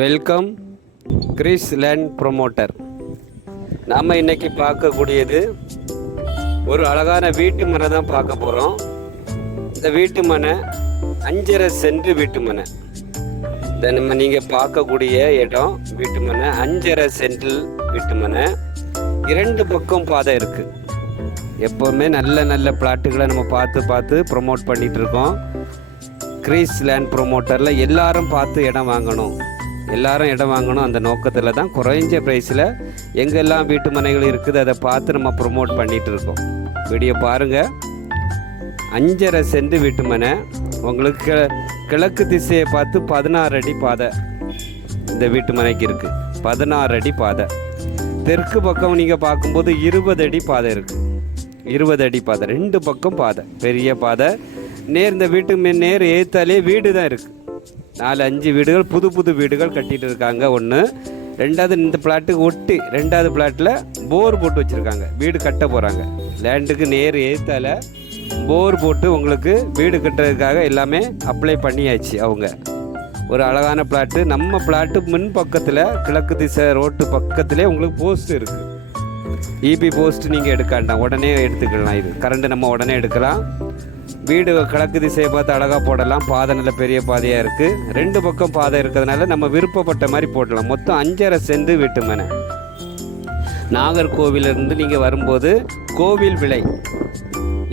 Welcome Chris land promoter நாம் இன்னைக்கு பார்க்கக்கூடியது ஒரு அழகான வீட்டு மனை தான் பார்க்க போகிறோம் இந்த வீட்டு மனை அஞ்சரை சென்ட் வீட்டு மனை. இந்த நம்ம நீங்கள் பார்க்கக்கூடிய இடம் வீட்டு மனை அஞ்சரை சென்டில் வீட்டு மனை. இரண்டு பக்கம் பாதை இருக்குது எப்போவுமே நல்ல நல்ல பிளாட்டுகளை நம்ம பார்த்து பார்த்து ப்ரொமோட் பண்ணிகிட்டு இருக்கோம். கிரீஸ் லேண்ட் ப்ரொமோட்டரில் எல்லாரும் பார்த்து இடம் வாங்கணும். எல்லாரும் இடம் வாங்கணும் அந்த நோக்கத்தில் தான். குறைஞ்ச ப்ரைஸில் எங்கெல்லாம் வீட்டு மனைகள் இருக்குது அதை பார்த்து நம்ம ப்ரொமோட் பண்ணிகிட்டு இருக்கோம். வீடியோ பாருங்கள் அஞ்சரை சென்ட் வீட்டு மனை. உங்களுக்கு கிழக்கு திசையை பார்த்து பதினாறு அடி பாதை இந்த வீட்டு மனைக்கு இருக்குது பதினாறு அடி பாதை. தெற்கு பக்கம் நீங்கள் பார்க்கும்போது இருபது அடி பாதை இருக்குது இருபது அடி பாதை. ரெண்டு பக்கம் பாதை. பெரிய பாதை. நேர் இந்த வீட்டு நேர் ஏத்தாலே வீடு தான் இருக்குது நாலு அஞ்சு வீடுகள் புது புது வீடுகள் கட்டிகிட்டு இருக்காங்க. ஒன்று ரெண்டாவது இந்த பிளாட்டுக்கு ஒட்டி ரெண்டாவது பிளாட்டில் போர் போட்டு வச்சுருக்காங்க. வீடு கட்ட போகிறாங்க லேண்டுக்கு நேர் ஏற்றால போர் போட்டு உங்களுக்கு வீடு கட்டுறதுக்காக எல்லாமே அப்ளை பண்ணியாச்சு அவங்க. ஒரு அழகான பிளாட்டு. நம்ம பிளாட்டு முன் பக்கத்தில் கிழக்கு திசை ரோட்டு பக்கத்திலே உங்களுக்கு போஸ்ட் இருக்குது இபி போஸ்ட் நீங்கள் எடுக்க வேண்டாம். உடனே எடுத்துக்கலாம் இது. கரண்ட் நம்ம உடனே எடுக்கலாம். வீடு கிழக்கு திசையை பார்த்து அழகாக போடலாம். பாதை நல்ல பெரிய பாதையாக இருக்குது ரெண்டு பக்கம் பாதை இருக்கிறதுனால நம்ம விருப்பப்பட்ட மாதிரி போடலாம். மொத்தம் அஞ்சரை செண்டு வீட்டு மனை. நாகர்கோவிலிருந்து நீங்கள் வரும்போது கோவில் விலை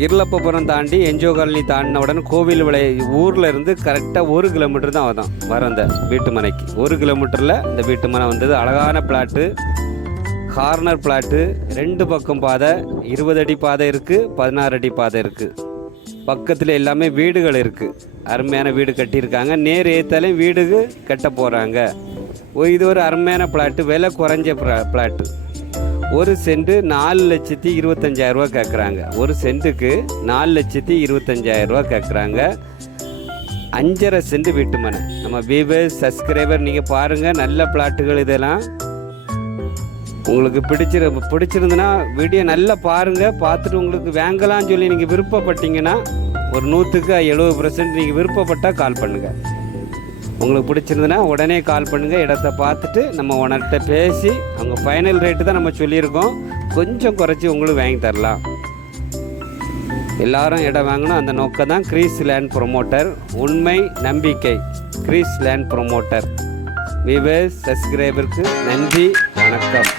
இருளப்பபுரம் தாண்டி என்ஜோ காலனி தாண்டின உடனே கோவில் விலை ஊரில் இருந்து கரெக்டாக ஒரு கிலோமீட்டர் தான் வரும். வர அந்த வீட்டு மனைக்கு. ஒரு கிலோமீட்டரில் இந்த வீட்டு மனை வந்தது. அழகான பிளாட்டு கார்னர் பிளாட்டு ரெண்டு பக்கம் பாதை இருபது அடி பாதை இருக்குது பதினாறு அடி பாதை இருக்குது பக்கத்தில் எல்லாமே வீடுகள் இருக்குது அருமையான வீடு கட்டியிருக்காங்க. நேர் ஏற்றாலே வீடு கட்ட போகிறாங்க இது ஒரு அருமையான பிளாட்டு. விலை குறைஞ்ச பிளாட்டு. ஒரு சென்ட் நாலு லட்சத்தி இருபத்தஞ்சாயிரரூபா கேட்குறாங்க ஒரு சென்ட்டுக்கு நாலு லட்சத்தி இருபத்தஞ்சாயிரரூபா கேட்குறாங்க அஞ்சரை சென்ட் வீட்டு மனை. நம்ம வியூவர்ஸ் சப்ஸ்கிரைபர் நீங்கள் பாருங்கள் நல்ல பிளாட்டுகள் இதெல்லாம். உங்களுக்கு பிடிச்சிரு பிடிச்சிருந்துன்னா வீடியோ நல்லா பாருங்கள் பார்த்துட்டு உங்களுக்கு வாங்கலாம்னு சொல்லி நீங்கள் விருப்பப்பட்டீங்கன்னா ஒரு நூற்றுக்கு எழுபது பர்சன்ட் நீங்கள் விருப்பப்பட்டால் கால் பண்ணுங்கள் உங்களுக்கு பிடிச்சிருந்துன்னா உடனே கால் பண்ணுங்கள் இடத்த பார்த்துட்டு நம்ம உனர்கிட்ட பேசி அவங்க ஃபைனல் ரேட்டு தான் நம்ம சொல்லியிருக்கோம். கொஞ்சம் குறைச்சி உங்களுக்கு வாங்கி தரலாம். எல்லாரும் இடம் வாங்கணும் அந்த நோக்கம் தான் கிரீஸ் லேண்ட் ப்ரொமோட்டர் உண்மை நம்பிக்கை. கிரீஸ் லேண்ட் ப்ரொமோட்டர் விவேஸ் சப்ஸ்கிரைபருக்கு நன்றி வணக்கம்.